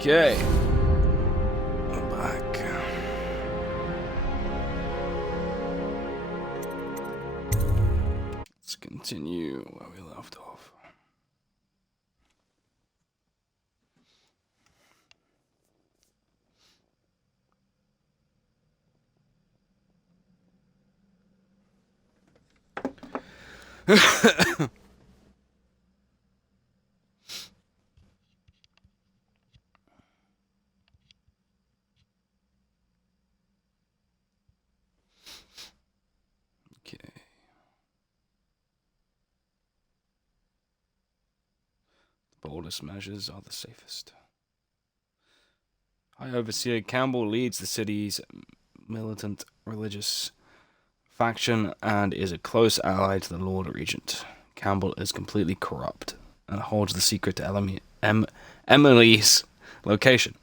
Okay. We're back. Let's continue where we left off. Okay. The boldest measures are the safest. High Overseer Campbell leads the city's militant religious faction and is a close ally to the Lord Regent. Campbell is completely corrupt and holds the secret to Emily's location.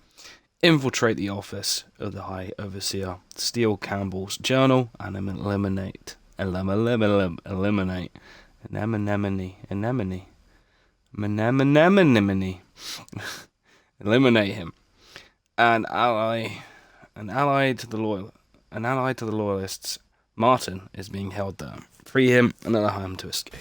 Infiltrate the office of the High Overseer, steal Campbell's journal, and eliminate Anemone eliminate him. An ally to the loyalists. Martin is being held there. Free him and allow him to escape.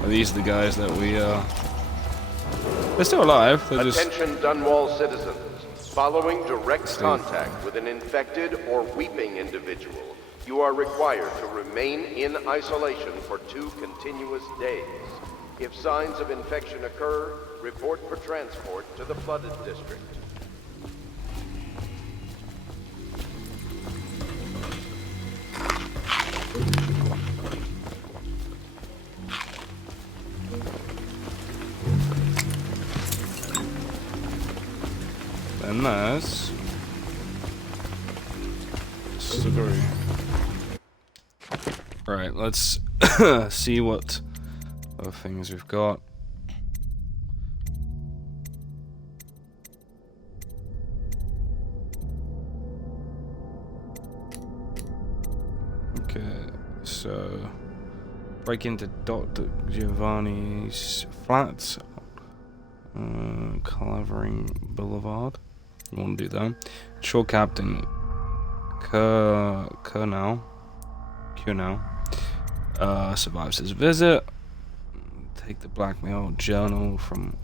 Well, these are the guys that we they're still alive. They're Attention Dunwall citizens. Following direct contact with an infected or weeping individual, you are required to remain in isolation for 2 continuous days. If signs of infection occur, report for transport to the flooded district. And that's story. Right, let's see what other things we've got. Okay, so break into Dr. Giovanni's flat, Clavering Boulevard. You want to do that? Shore Captain Curnell survives his visit. Take the blackmail journal from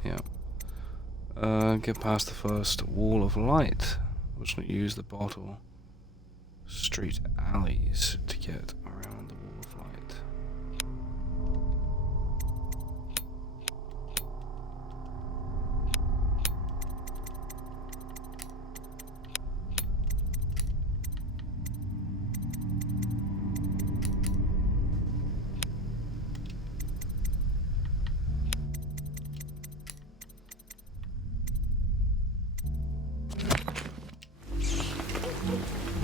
get past the first wall of light. Let's not use the bottle street alleys to get around the wall of light.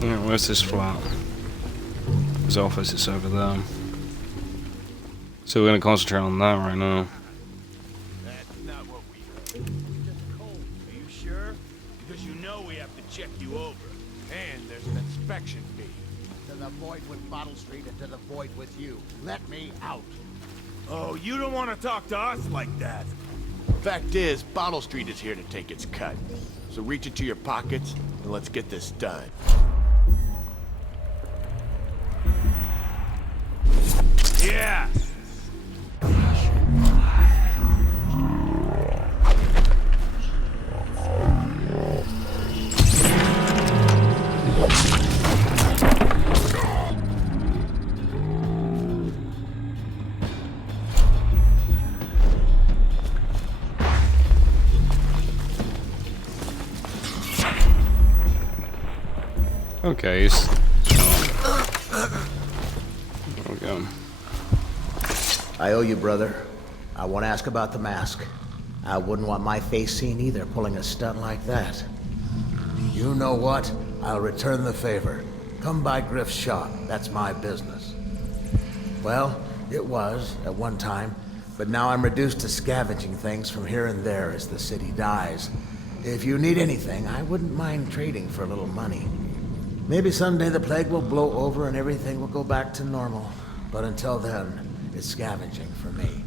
Yeah, where's his flat? His office is over there. So we're gonna concentrate on that right now. That's not what we heard. We're just cold. Are you sure? Because you know we have to check you over. And there's an inspection fee. To the void with Bottle Street and to the void with you. Let me out. Oh, you don't want to talk to us like that. Fact is, Bottle Street is here to take its cut. So reach into your pockets and let's get this done. Yeah! Okay, there we go. I owe you, brother. I want to ask about the mask. I wouldn't want my face seen either, pulling a stunt like that. You know what? I'll return the favor. Come by Griff's shop. That's my business. Well, it was, at one time, but now I'm reduced to scavenging things from here and there as the city dies. If you need anything, I wouldn't mind trading for a little money. Maybe someday the plague will blow over and everything will go back to normal. But until then, it's scavenging for me.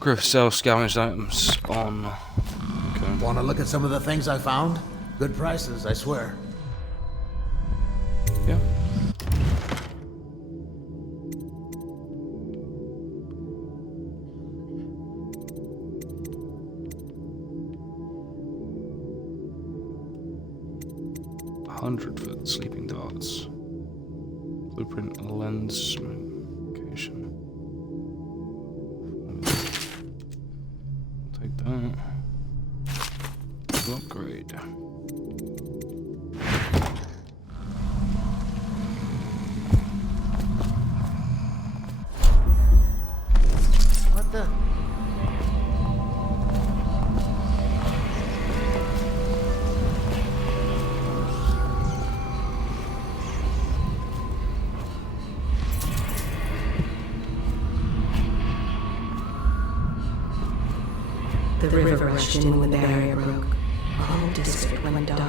Griff sells scavenged items on... Okay. Want to look at some of the things I found? Good prices, I swear. Yeah. $100 for sleeping darts. Blueprint lens location. Take that. Upgrade. What the? The river rushed in when the barrier broke. The whole district went dark.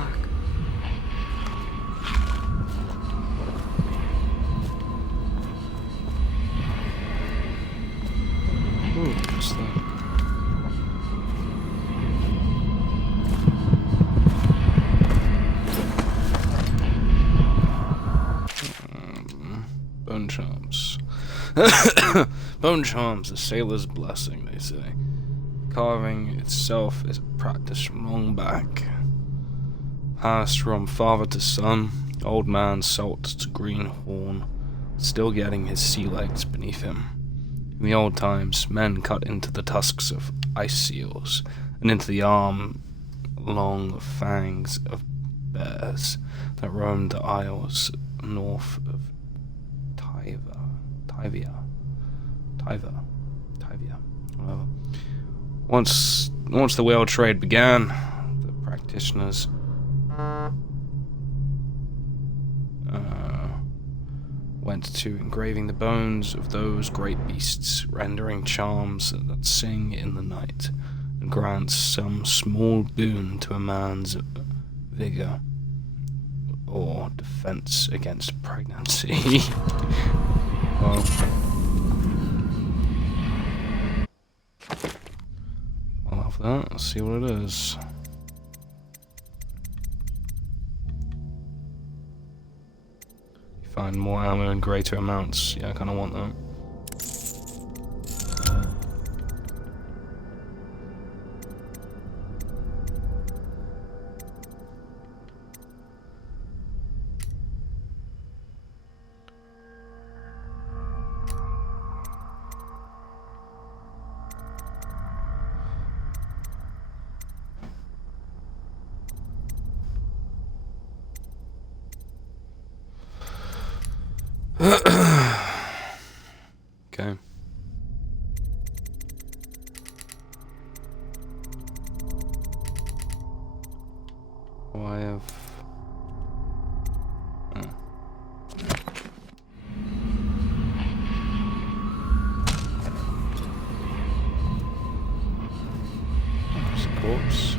Ooh, what's that? Bone charms. Bone charms, a sailor's blessing, they say. Carving itself is a practice from long back. Passed from father to son, old man salt to greenhorn, still getting his sea legs beneath him. In the old times, men cut into the tusks of ice seals, and into the arm-long fangs of bears that roamed the isles north of Tivia, whatever. Once the whale trade began, the practitioners went to engraving the bones of those great beasts, rendering charms that sing in the night, and grant some small boon to a man's vigor or defense against pregnancy. Well, I'll have that. Let's see what it is. Find more ammo in greater amounts. Yeah, I kind of want that. Okay. Oh, I have... There's a corpse.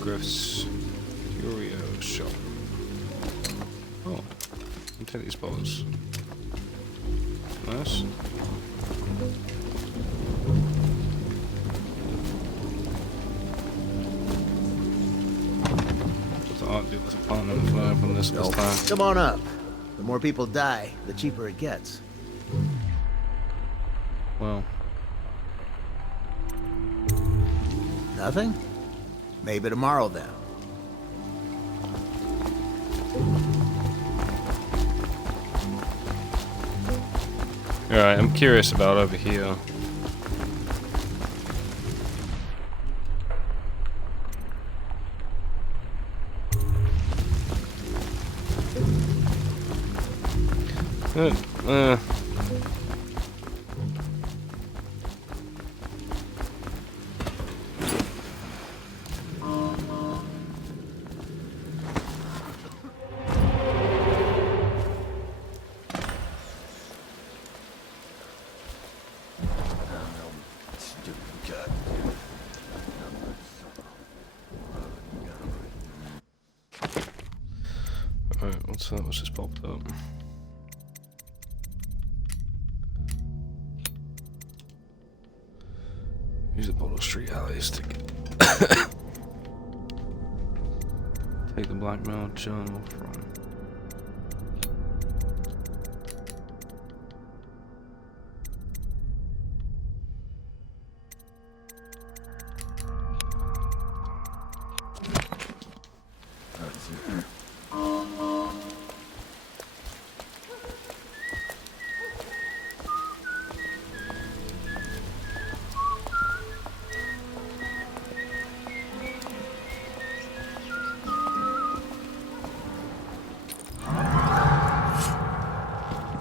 Griff's Curio Shop. Oh, you can take these bottles. Nice. Just the art dealer's apartment flare from this time. Come on up. The more people die, the cheaper it gets. Well, Nothing? Maybe tomorrow then. Alright, I'm curious about over here. Uh. Alright, what's that? What's just popped up? Use the Bottle Street alleys to get take the blackmail journal from.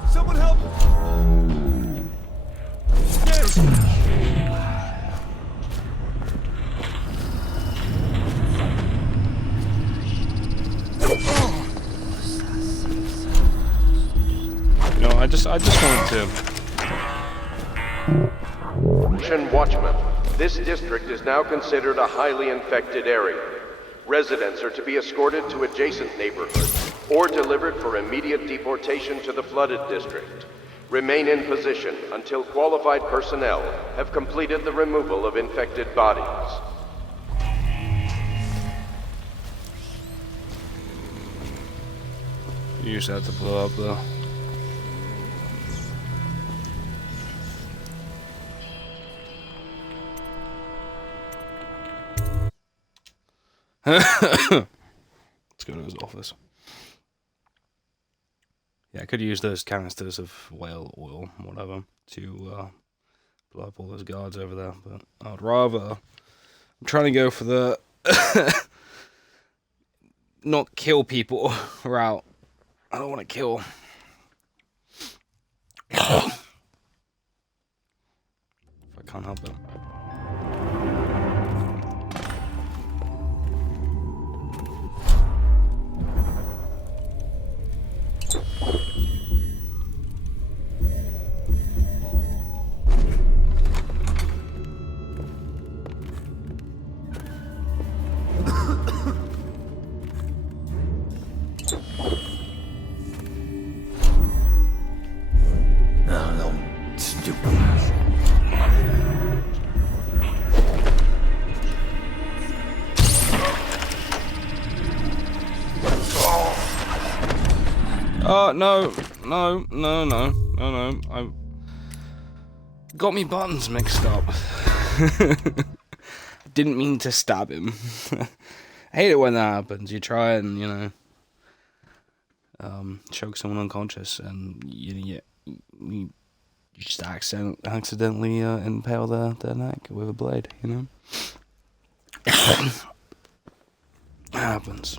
Someone help! You know, I just wanted to. Attention watchmen. This district is now considered a highly infected area. Residents are to be escorted to adjacent neighborhoods or delivered for immediate deportation to the flooded district. Remain in position until qualified personnel have completed the removal of infected bodies. Use that to blow up though. Let's go to his office. Yeah, I could use those canisters of whale oil, whatever, to blow up all those guards over there, but I'd rather... I'm trying to go for the... not kill people route. I don't want to kill. If I can't help it. No. I got me buttons mixed up. Didn't mean to stab him. I hate it when that happens. You try and, you know, choke someone unconscious and you just accidentally impale their neck with a blade, you know? It happens.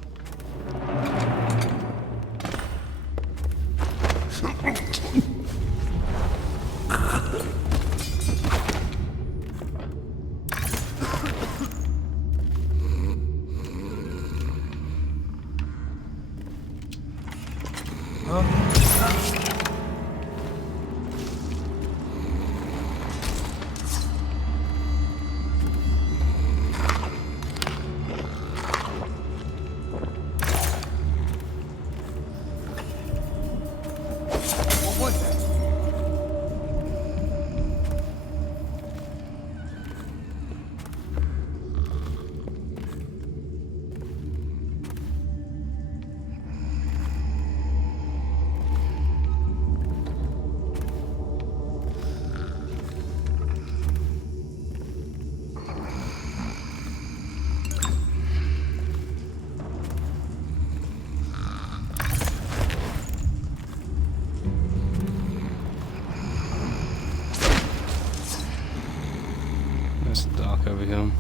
over here.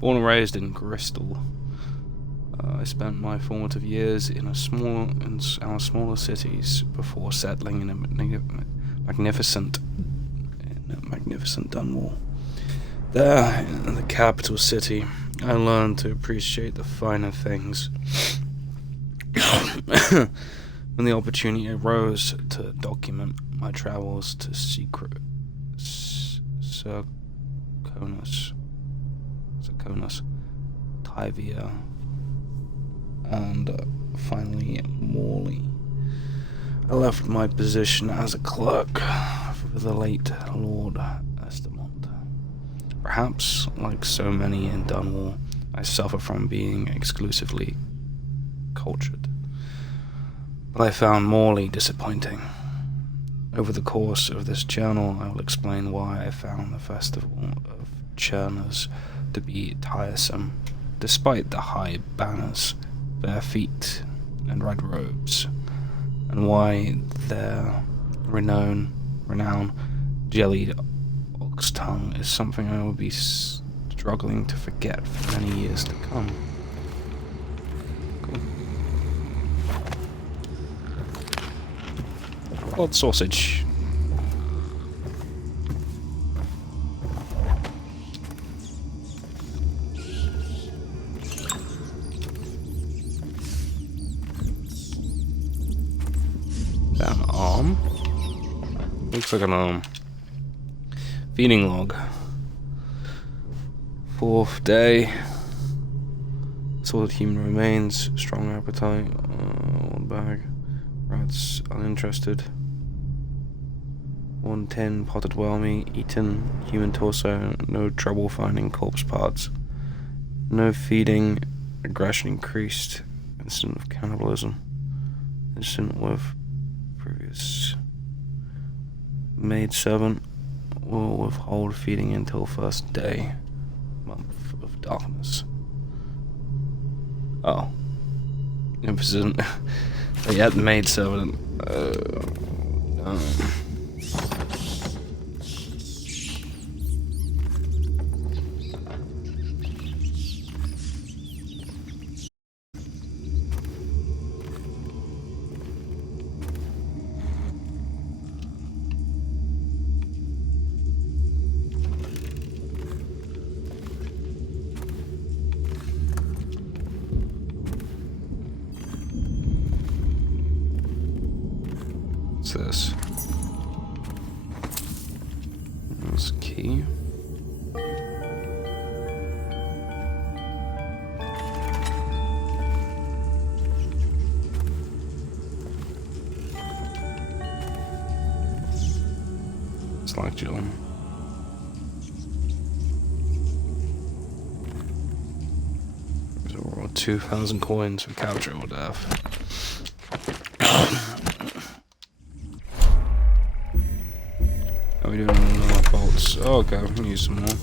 Born and raised in Bristol, I spent my formative years in our smaller cities before settling in a magnificent Dunwall. There, in the capital city, I learned to appreciate the finer things. When the opportunity arose to document my travels to secret Serconus, Tyvia, and finally Morley, I left my position as a clerk for the late Lord Estamont. Perhaps, like so many in Dunwall, I suffer from being exclusively cultured. But I found Morley disappointing. Over the course of this journal, I will explain why I found the Festival of Churners to be tiresome, despite the high banners, bare feet, and red robes, and why their renown, jellied ox tongue is something I will be struggling to forget for many years to come. Cool. Odd sausage. An arm? Looks like an arm. Feeding log. 4th day. Assorted human remains. Strong appetite. 1 bag. Rats uninterested. 110 potted whale meat. Eaten. Human torso. No trouble finding corpse parts. No feeding. Aggression increased. Incident of cannibalism. Incident with previous maidservant will withhold feeding until 1st day, month of darkness. Oh. Imprisoned. Yet maidservant. What's this? There's a key. It's like Julian. There's over 2,000 coins for capture or death. How are we doing on our bolts? Oh, okay, we can use some more.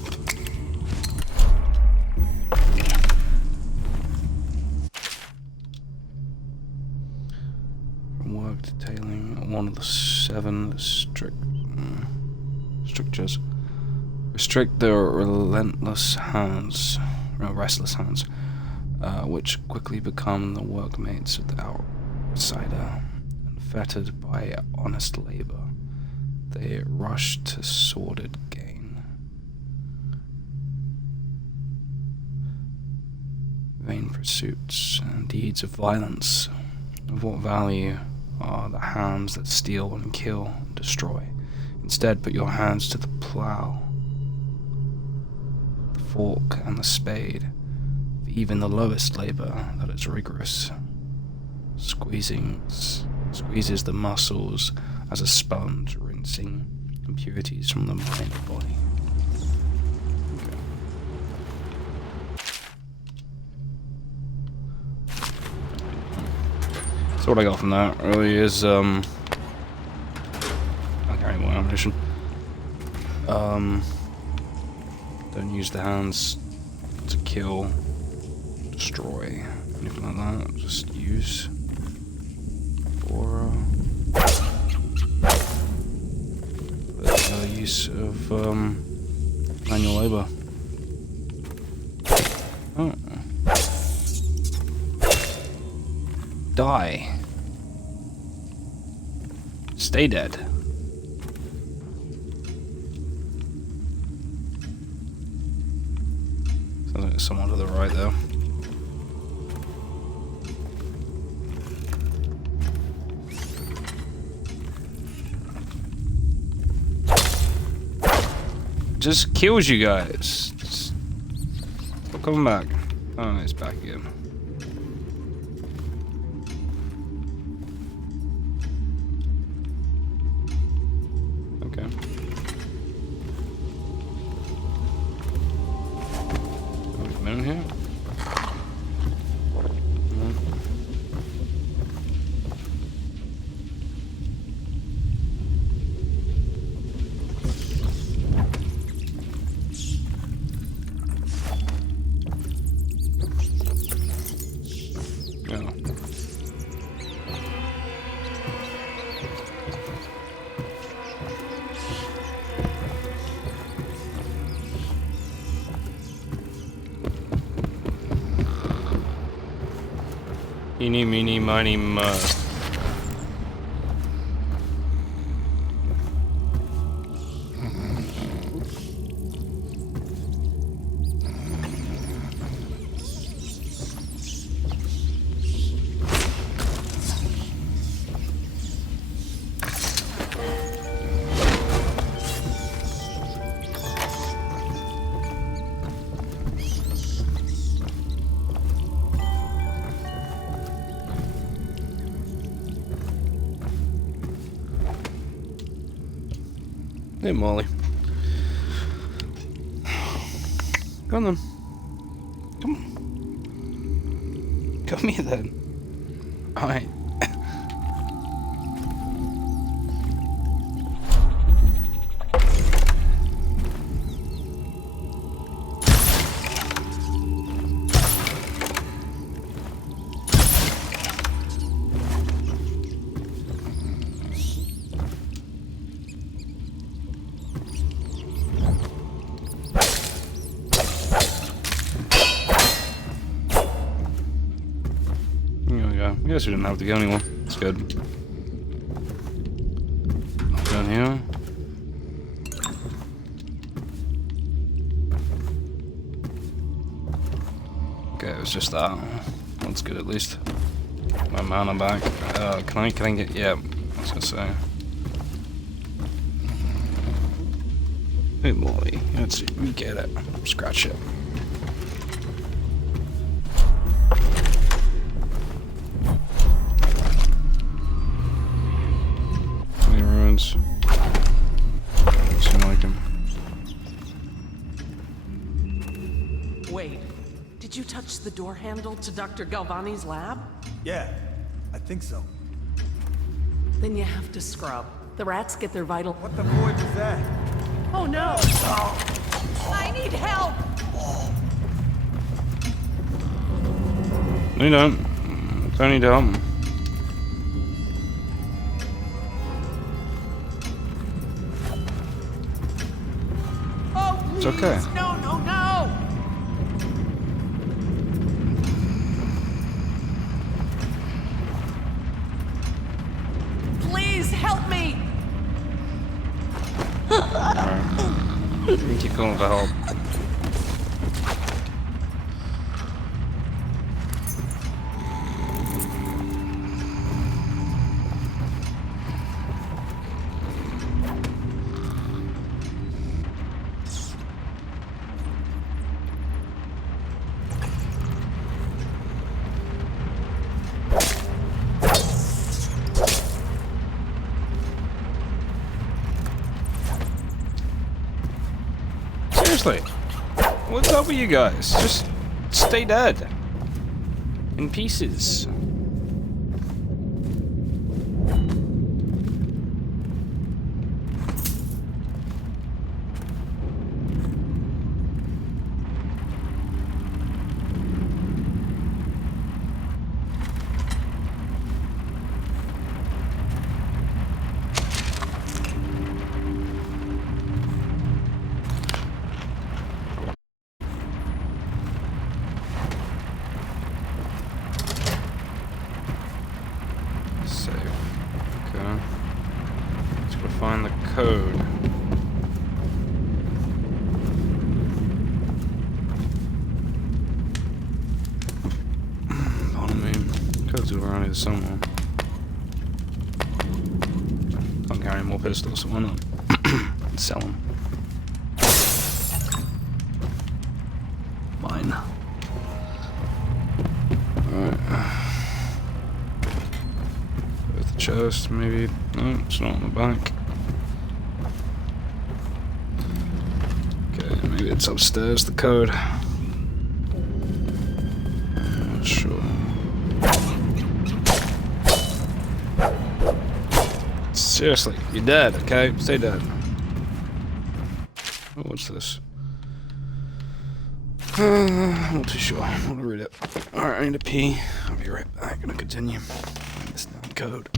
From work detailing one of the 7 strictures. Restrict the restless hands, which quickly become the workmates of the outsider, and fettered by honest labor. They rush to sordid gain. Vain pursuits and deeds of violence. Of what value are the hands that steal and kill and destroy? Instead, put your hands to the plow, the fork and the spade. For even the lowest labor that is rigorous squeezes the muscles as a sponge, rinsing impurities from the mind and body. Okay. So what I got from that really is I carry more ammunition. Don't use the hands to kill, destroy, anything like that. Just use for use of manual labor. Oh. Die. Stay dead. Sounds like there's someone to the right though. Just kills you guys. Just stop coming back. Oh, it's back again. Okay. Wait a minute here. Eeny, meeny, miny, mo. Hey, Molly. Go on then. Come on. Come here then. Alright. I guess we didn't have to go anymore. It's good. Down here. Okay, it was just that. That's good at least. My mana back. Can I get? Yeah, I was gonna say. Hey Molly, let's see. We get it. Scratch it. Seem like him. Wait, did you touch the door handle to Dr. Galvani's lab? Yeah, I think so. Then you have to scrub. The rats get their vital. What the void was that? Oh no! I need help! No, you don't. Don't need help. Oh, please! It's okay. No, no, no! Please help me! Keep going for help. Seriously, what's up with you guys? Just stay dead. In pieces. find the code. Pardon me. Code's all around here somewhere. Can't carry more pistols, so why not? Sell them. Mine. Alright. There's the chest, maybe. No, it's not on the back. Okay, maybe it's upstairs, the code. Not sure. Seriously, you're dead, okay? Stay dead. Oh, what's this? I'm not too sure. I want to read it. Alright, I need to pee. I'll be right back. Gonna continue. This damn code.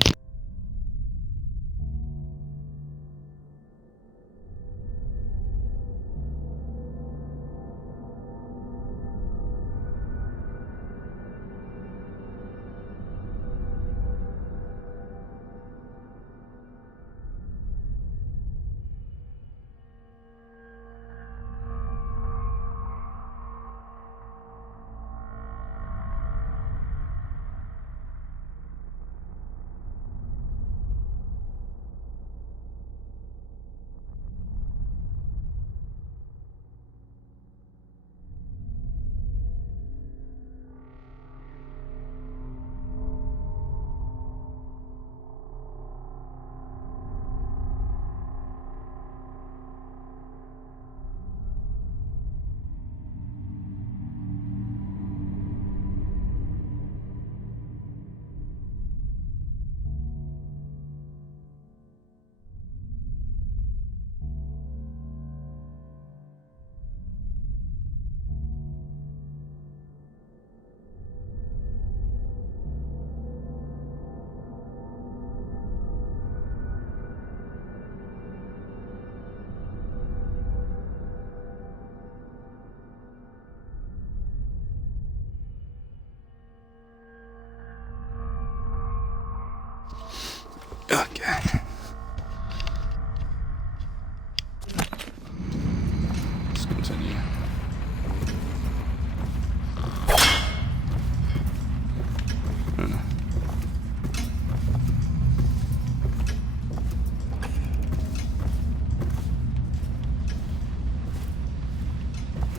Okay. Let's continue.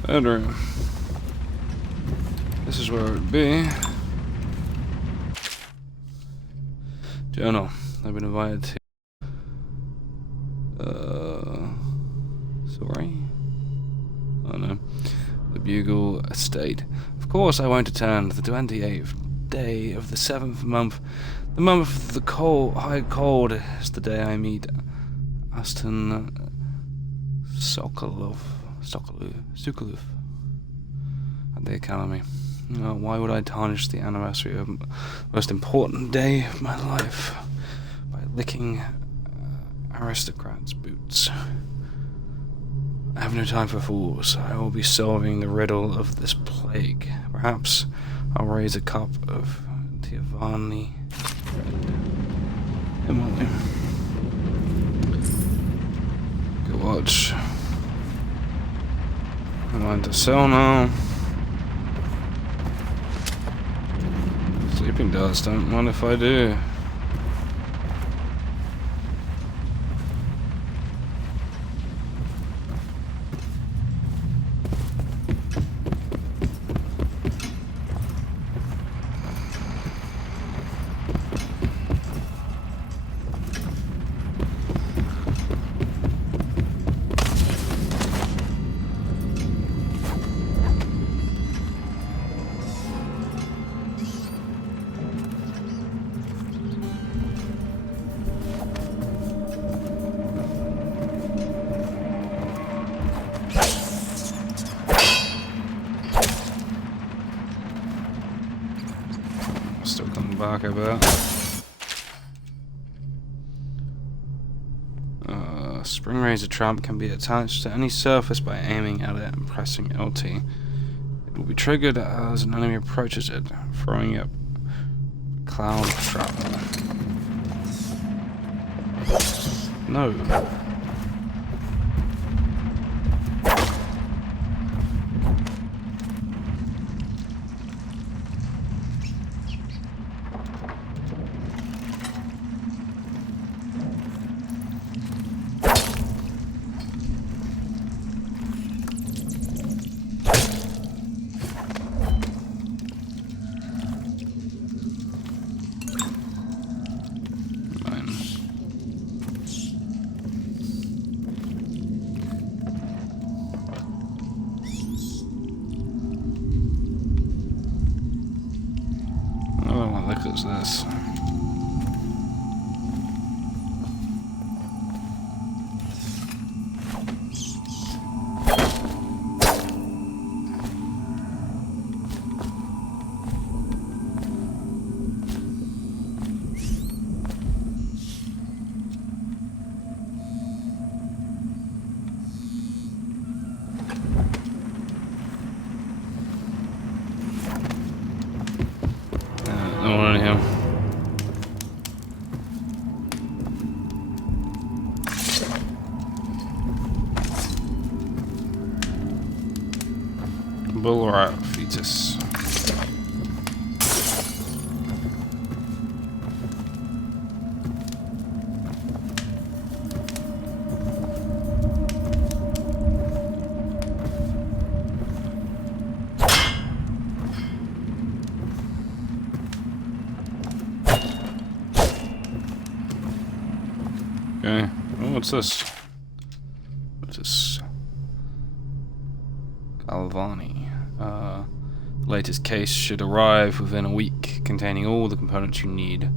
Bedroom. This is where it would be. Journal. I've been invited to. Sorry? Oh no. The Bugle Estate. Of course I won't attend. The 28th day of the 7th month. The month of the high cold is the day I meet Aston Sokolov at the academy. Why would I tarnish the anniversary of the most important day of my life by licking aristocrats' boots? I have no time for fools. I will be solving the riddle of this plague. Perhaps I'll raise a cup of Tiavani. Emily. Good watch. I'm on to sell now. Sleeping dust, don't mind if I do. Still coming back, I bet. Spring razor trap can be attached to any surface by aiming at it and pressing LT. It will be triggered as an enemy approaches it, throwing up cloud trap. No. Look at this. No one in here. Bull rat fetus. Okay. Oh, what's this? What's this? Galvani. The latest case should arrive within a week, containing all the components you need.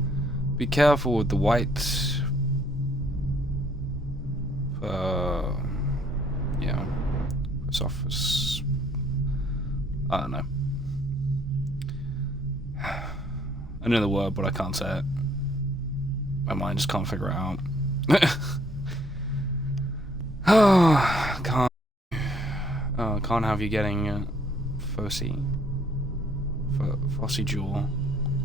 Be careful with the white. Yeah. Office. I don't know. I know the word, but I can't say it. My mind just can't figure it out. Oh, can't have you getting Fossey Jaw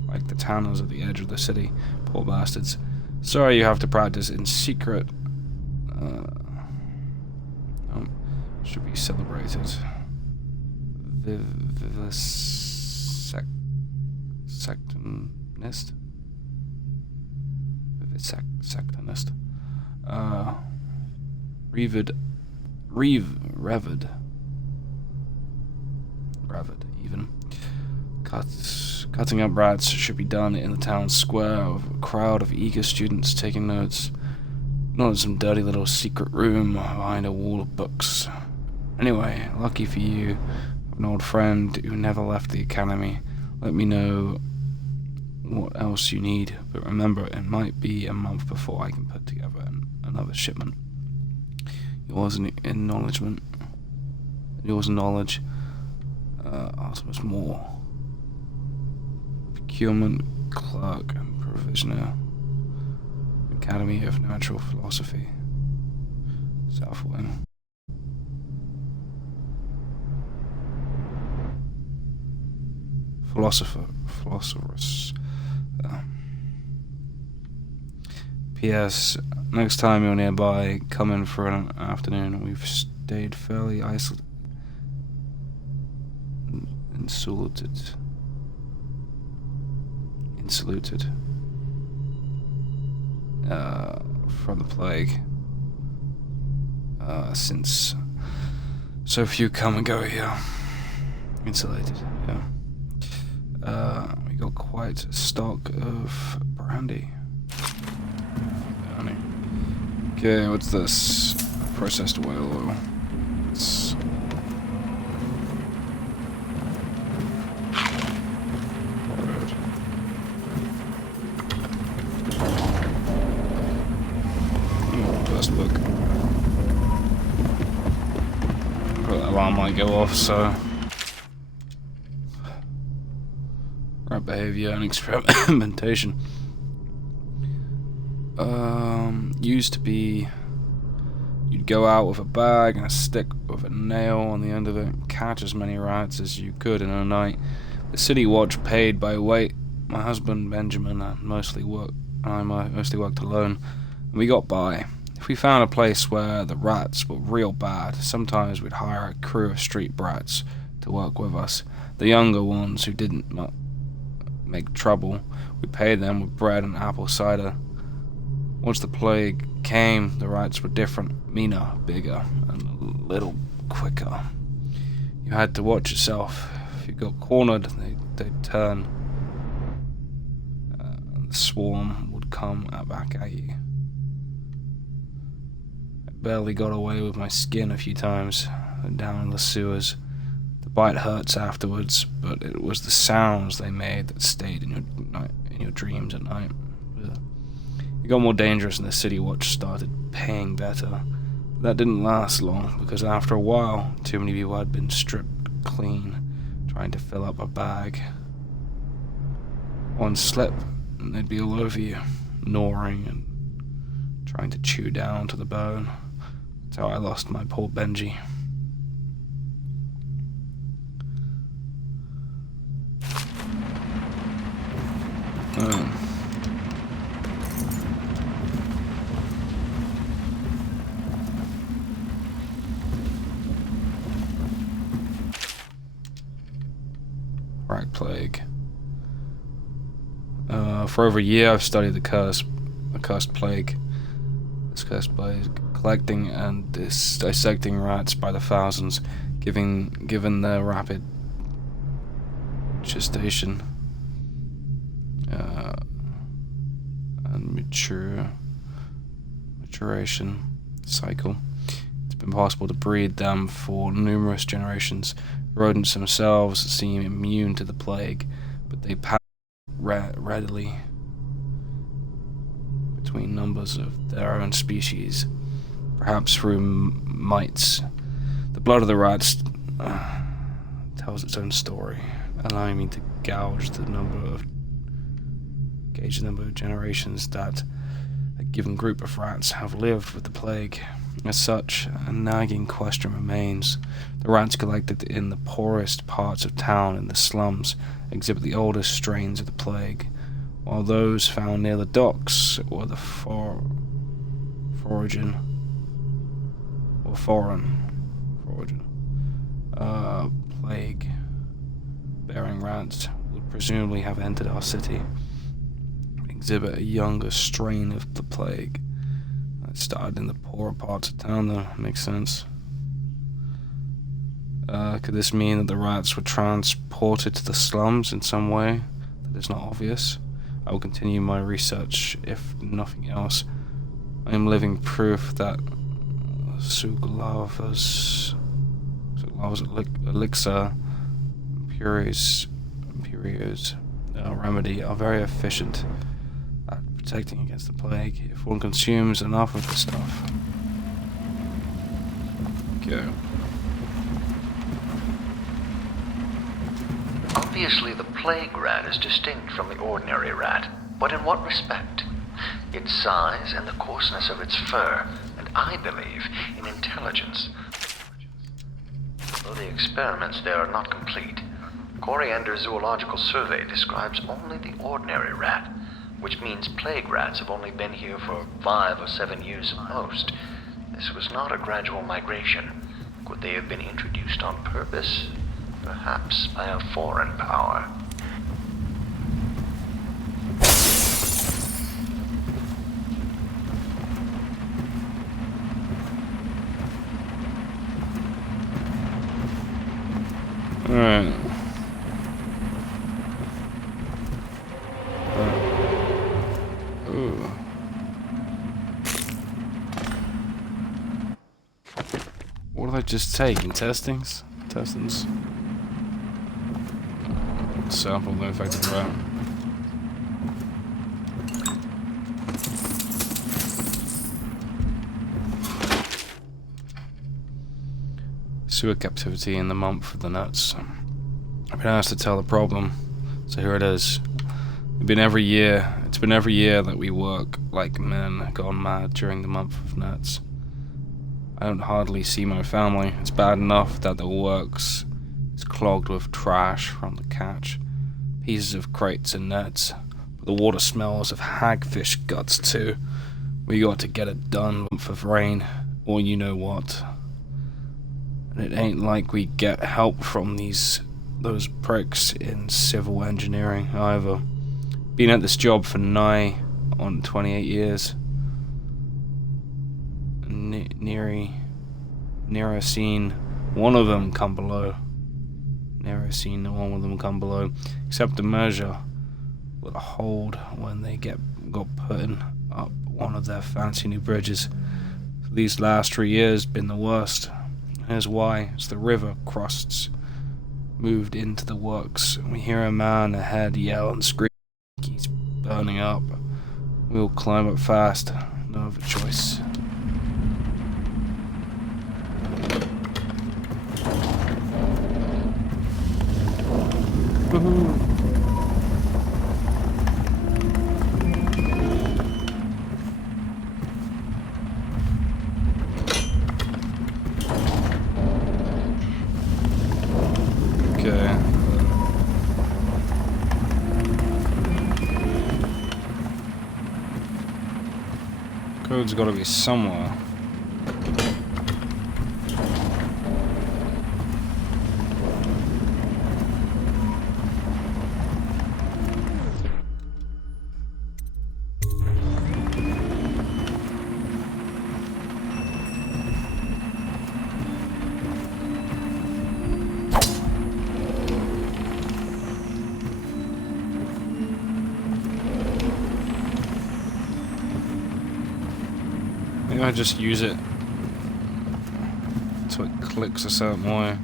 like the tanners at the edge of the city. Poor bastards. Sorry you have to practice in secret. Should be celebrated. Vivisectionist? Vivisectionist. Revered even. Cutting up rats should be done in the town square with a crowd of eager students taking notes. Not in some dirty little secret room behind a wall of books. Anyway, lucky for you, I have an old friend who never left the academy. Let me know what else you need, but remember, it might be a month before I can put together another shipment. Yours knowledge, Artemis Moore. Procurement clerk and provisioner. Academy of Natural Philosophy. South Wing. Philosophers. P.S. Next time you're nearby, come in for an afternoon. We've stayed fairly isolated. Insulated. From the plague. Since so few come and go here. Insulated, yeah. We got quite a stock of brandy. Okay, what's this? Processed whale oil. It's first book. The alarm might go off, so right behavior and experimentation. Used to be you'd go out with a bag and a stick with a nail on the end of it and catch as many rats as you could in a night. The city watch paid by weight. My husband Benjamin and I mostly worked alone, and we got by. If we found a place where the rats were real bad, sometimes we'd hire a crew of street brats to work with us. The younger ones who didn't make trouble, we paid them with bread and apple cider. Once the plague came, the rats were different, meaner, bigger, and a little quicker. You had to watch yourself. If you got cornered, they'd turn. The swarm would come back at you. I barely got away with my skin a few times, down in the sewers. The bite hurts afterwards, but it was the sounds they made that stayed in your dreams at night. It got more dangerous and the city watch started paying better. But that didn't last long, because after a while, too many people had been stripped clean, trying to fill up a bag. One slip, and they'd be all over you, gnawing and trying to chew down to the bone. That's how I lost my poor Benji. Rat plague. For over a year, I've studied the cursed plague. This cursed plague, collecting and dissecting rats by the thousands, given their rapid gestation and maturation cycle. It's been possible to breed them for numerous generations. Rodents themselves seem immune to the plague, but they pass readily between numbers of their own species, perhaps through mites. The blood of the rats tells its own story, allowing me to gauge the number of generations that a given group of rats have lived with the plague. As such, a nagging question remains. The rats collected in the poorest parts of town and the slums exhibit the oldest strains of the plague, while those found near the docks or the foreign plague-bearing rats would presumably have entered our city, exhibit a younger strain of the plague. It started in the poorer parts of town, though. Makes sense. Could this mean that the rats were transported to the slums in some way that is not obvious? I will continue my research, if nothing else. I am living proof that Suglava's elixir, Imperia's remedy are very efficient at protecting against the plague if one consumes enough of the stuff. Okay. Obviously, the plague rat is distinct from the ordinary rat, but in what respect? Its size and the coarseness of its fur, and I believe in intelligence. Though the experiments there are not complete, Coriander Zoological Survey describes only the ordinary rat, which means plague rats have only been here for 5 or 7 years at most. This was not a gradual migration. Could they have been introduced on purpose? Perhaps by a foreign power. Alright. Ooh. What did I just take? Intestines? Sample the infected rat. Sewer captivity in the month of the nuts. I've been asked to tell the problem, so here it is. It's been every year that we work like men gone mad during the month of nuts. I don't hardly see my family. It's bad enough that the works is clogged with trash from the catch, pieces of crates and nets, but the water smells of hagfish guts too. We got to get it done for rain, or you know what. And it ain't like we get help from those pricks in civil engineering either. Been at this job for nigh on 28 years. Never seen one of them come below. Never seen one of them come below, except the measure will hold when they got putting up one of their fancy new bridges. These last 3 years been the worst. Here's why: as the river crusts moved into the works, we hear a man ahead yell and scream. He's burning up. We'll climb up fast. No other choice. Woohoo! Okay. Code's gotta be somewhere. Maybe I just use it so it clicks a certain way.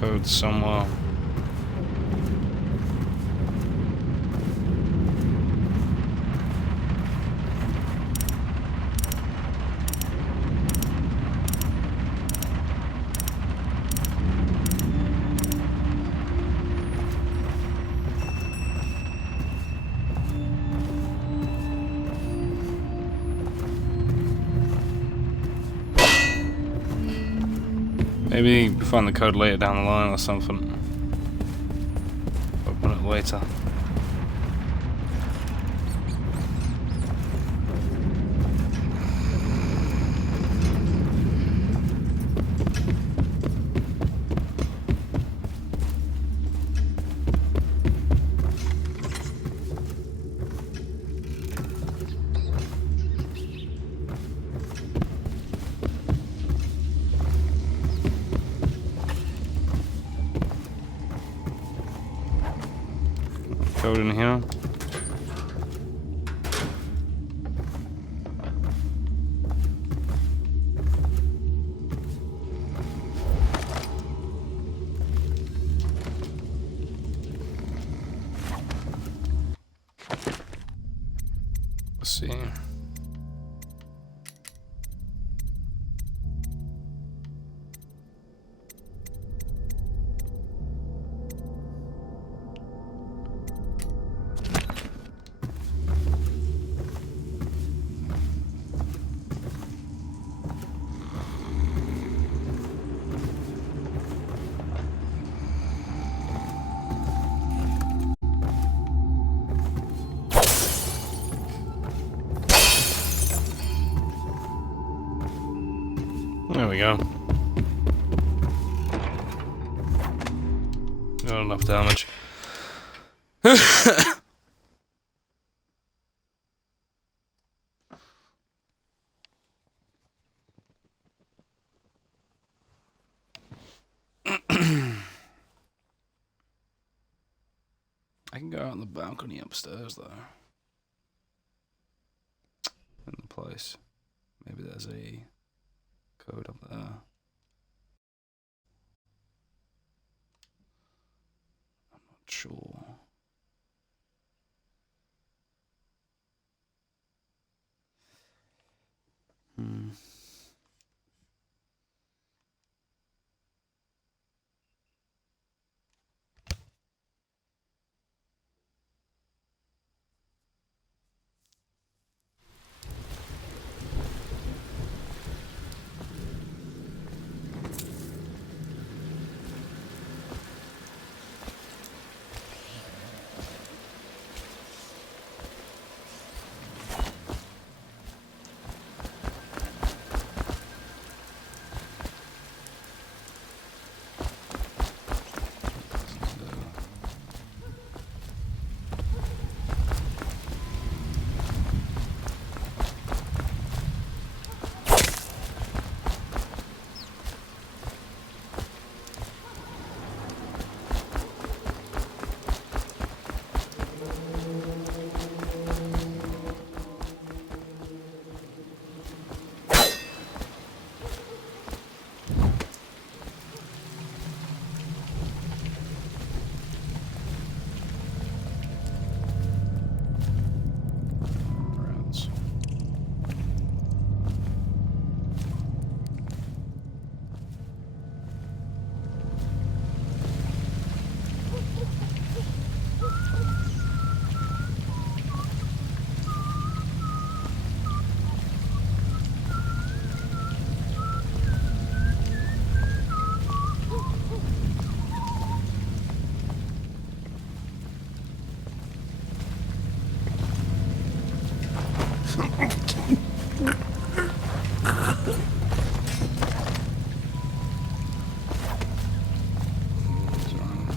Code somewhere. Maybe find the code later down the line or something. Open it later. Code in here. Let's see. There we go. Not enough damage. I can go out on the balcony upstairs though. In the place. place. Maybe there's a code up there. I'm not sure.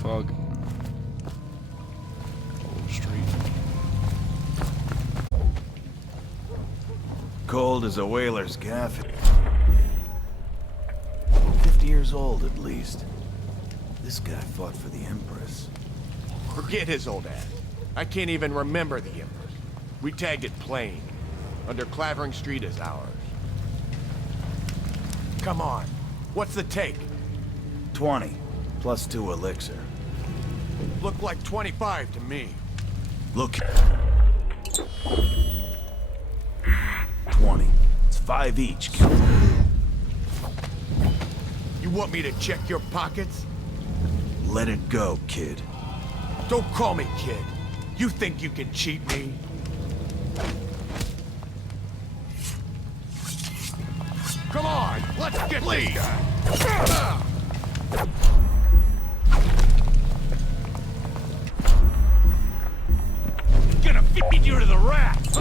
Fog. Old street. Cold as a whaler's gaff. 50 years old at least. This guy fought for the Empress. Forget his old ass. I can't even remember the Empress. We tagged it plain. Under Clavering Street is ours. Come on. What's the take? 20, plus 2 elixir. Looked like 25 to me. Look. 20. It's 5 each. You want me to check your pockets? Let it go, kid. Don't call me kid. You think you can cheat me? Come on, let's get this guy. Gonna feed you to the rats.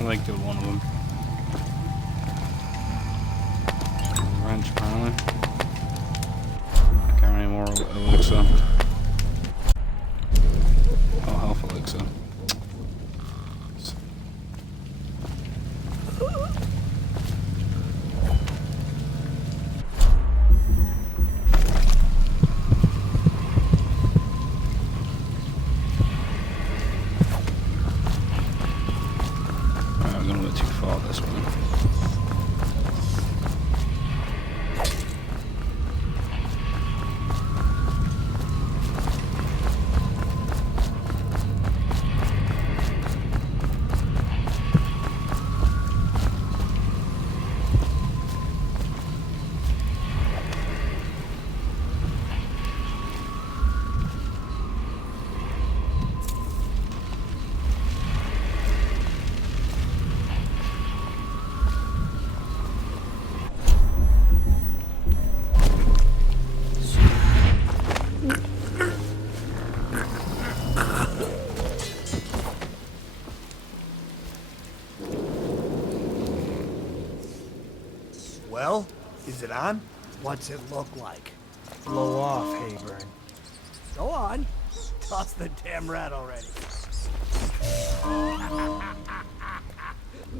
I think killed one of them. Wrench, apparently. Can't carry any more elixir. Oh, health elixir. This one. Is it on? What's it look like? Blow off, Hayburn. Go on. Toss the damn rat already.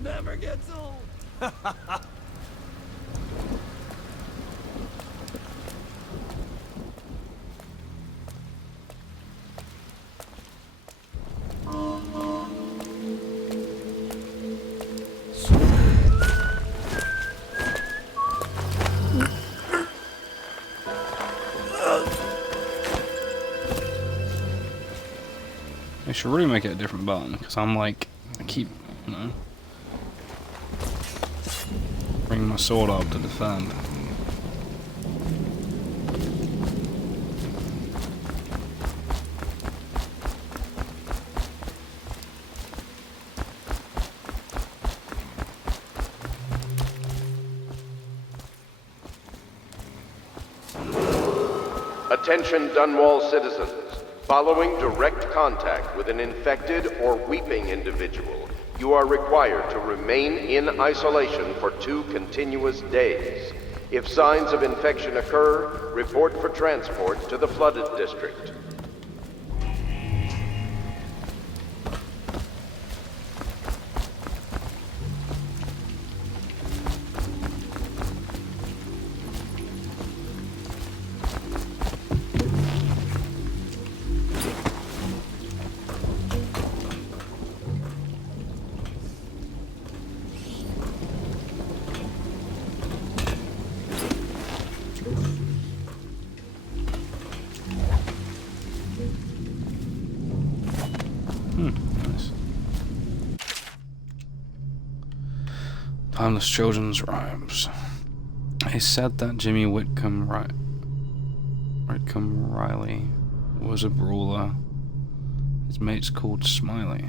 Never gets old. I should really make it a different button, because I'm like, I keep, bring my sword up to defend. Attention Dunwall citizens. Following direct contact with an infected or weeping individual, you are required to remain in isolation for 2 continuous days. If signs of infection occur, report for transport to the flooded district. Nice. Timeless Children's Rhymes. He said that Jimmy Whitcomb Riley was a brawler. His mates called Smiley.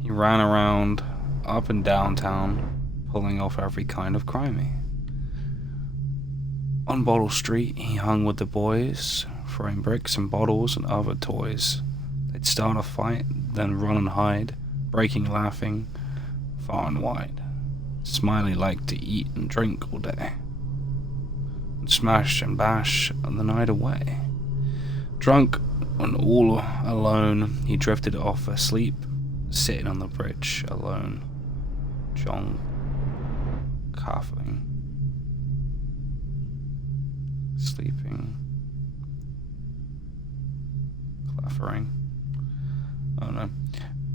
He ran around up and downtown, pulling off every kind of crimey. On Bottle Street, he hung with the boys, throwing bricks and bottles and other toys. They'd start a fight, then run and hide, breaking, laughing, far and wide. Smiley liked to eat and drink all day, and smash and bash the night away. Drunk and all alone, he drifted off asleep, sitting on the bridge alone. John coughing, sleeping, claffering. Oh no.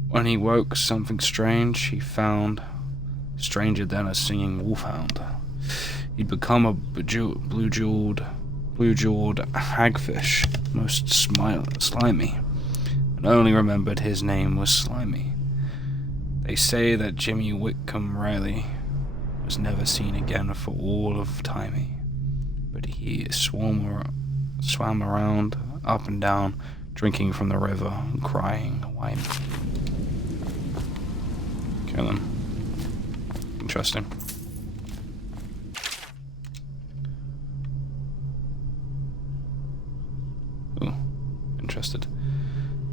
When he woke, something strange he found, stranger than a singing wolfhound. He'd become a blue-jeweled hagfish, most slimy, and only remembered his name was Slimy. They say that Jimmy Whitcomb Riley was never seen again for all of timey, but he swam around, up and down, drinking from the river and crying, "Why me?" Kill him. Interesting. Ooh, interested.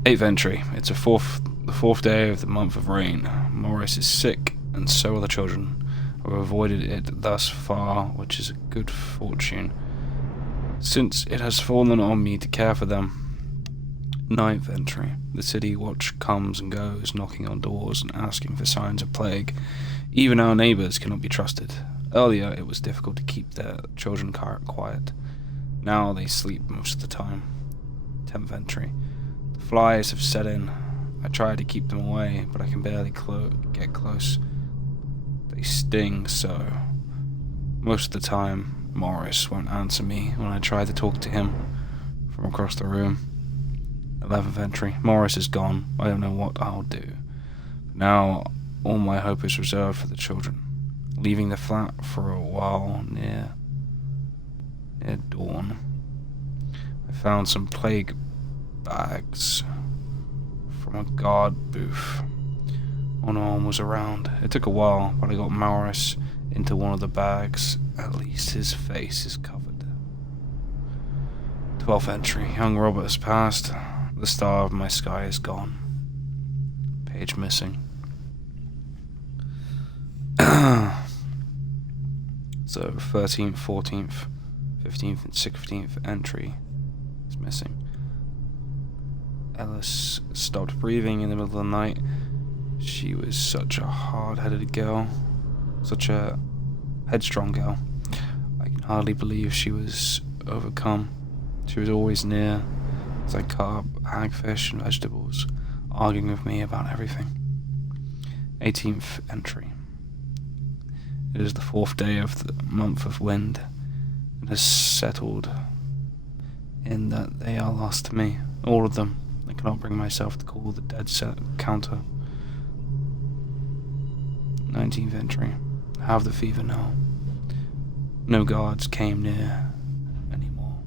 8th entry. It's the fourth day of the month of rain. Morris is sick, and so are the children. I've avoided it thus far, which is a good fortune, since it has fallen on me to care for them. 9th entry. The city watch comes and goes, knocking on doors and asking for signs of plague. Even our neighbors cannot be trusted. Earlier, it was difficult to keep their children quiet. Now they sleep most of the time. 10th entry. The flies have set in. I try to keep them away, but I can barely get close. They sting so. Most of the time, Morris won't answer me when I try to talk to him from across the room. 11th entry. Morris is gone. I don't know what I'll do. Now, all my hope is reserved for the children. Leaving the flat for a while near dawn, I found some plague bags from a guard booth. Oh, no one was around. It took a while, but I got Morris into one of the bags. At least his face is covered. 12th entry. Young Robert has passed. The star of my sky is gone. Page So 13th, 14th, 15th, and 16th entry is missing. Ellis stopped breathing in the middle of the night. She was such a hard-headed girl, such a headstrong girl. I can hardly believe she was overcome. She was always near as I cut up hagfish and vegetables, arguing with me about everything. 18th entry. It is the 4th day of the month of wind, and has settled in that they are lost to me, all of them. I cannot bring myself to call the dead set counter. 19th entry. I have the fever now. No guards came near anymore.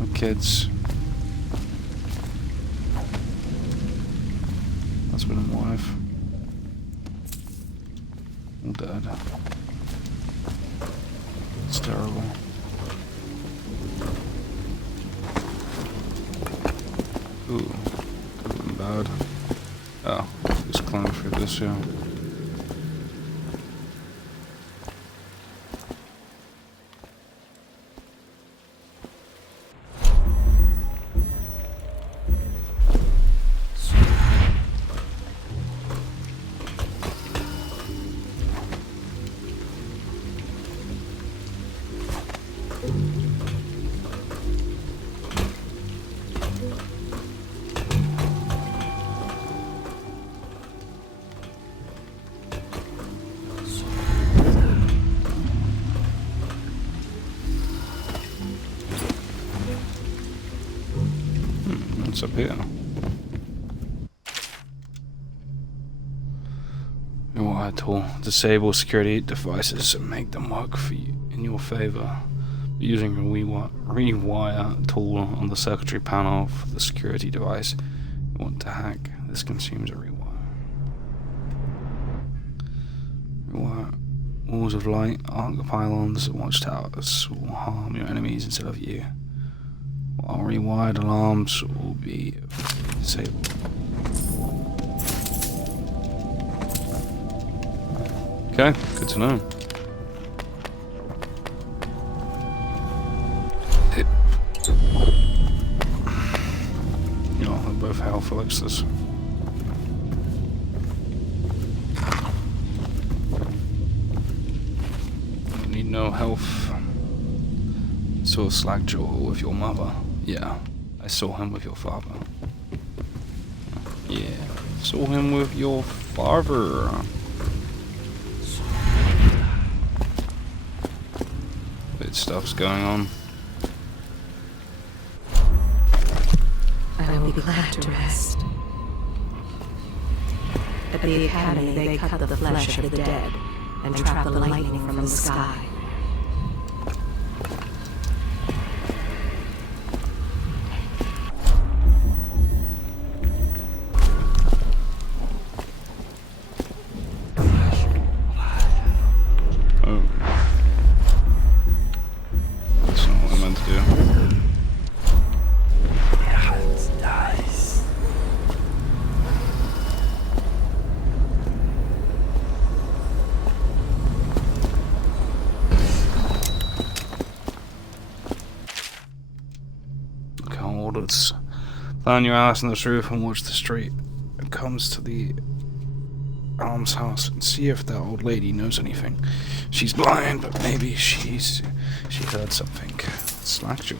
My kids. Husband and wife. All dead. It's terrible. Ooh, could have been bad. Oh, just climb through this here. What's up here? Rewire tool. Disable security devices and make them work for you in your favor. Using a rewire tool on the circuitry panel for the security device you want to hack. This consumes a rewire. Rewire. Walls of light, arc pylons, and watchtowers will harm your enemies instead of you. While rewired alarms will be disabled. Okay, good to know. You know, they're both health elixirs. Don't need no health. Saw Slackjaw with your mother. Yeah, I saw him with your father. Yeah, saw him with your father. Weird stuff's going on. I will be glad to rest. At the Academy, they cut the flesh of the dead and trap the lightning from the sky. Plan your ass on this roof and watch the street. It comes to the almshouse and see if that old lady knows anything. She's blind, but maybe she heard something. Slackjaw.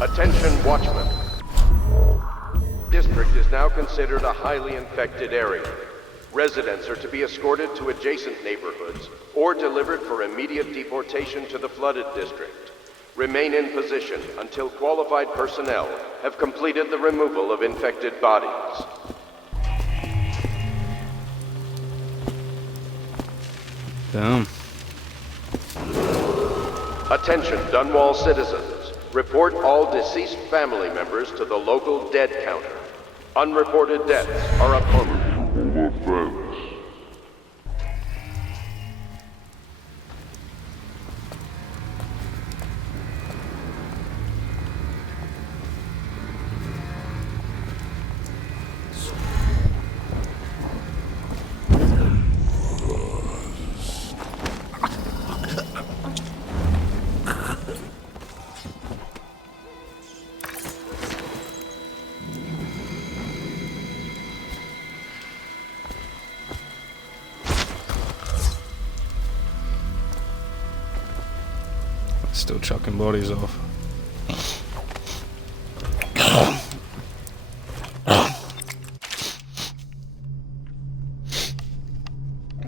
Attention, watchmen. District is now considered a highly infected area. Residents are to be escorted to adjacent neighborhoods or delivered for immediate deportation to the flooded district. Remain in position until qualified personnel have completed the removal of infected bodies. Damn. Attention, Dunwall citizens. Report all deceased family members to the local dead counter. Unreported deaths are a punishable offense. Still chucking bodies off.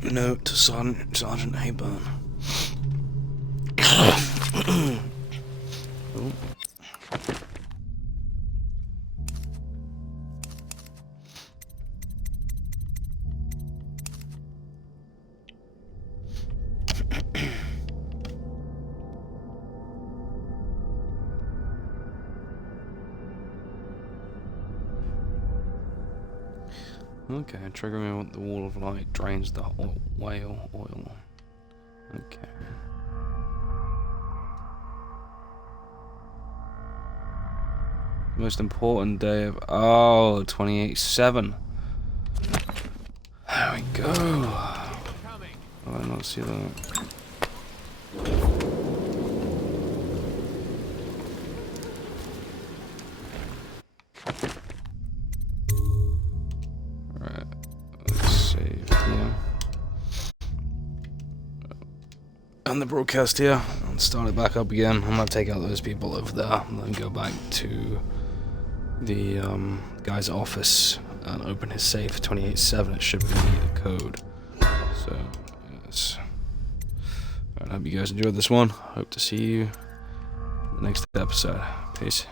Note to Sergeant Hayburn. Oh. Okay, triggering with the wall of light drains the whale oil. Okay. Most important day of 28/7. There we go. Oh, I did not see that. And the broadcast here, and start it back up again. I'm gonna take out those people over there, and then go back to the guy's office and open his safe. 28/7. It should be the code. So yes. Alright, I hope you guys enjoyed this one. Hope to see you in the next episode. Peace.